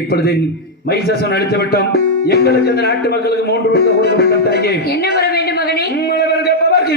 இப்பொழுது மைசாசன் அளித்து விட்டோம். எங்களுக்கு இந்த நாட்டு மக்களுக்கு 3 கொடுக்க வேண்டும் தாயே. என்ன வர வேண்டும் மகனே? கேட்பவர்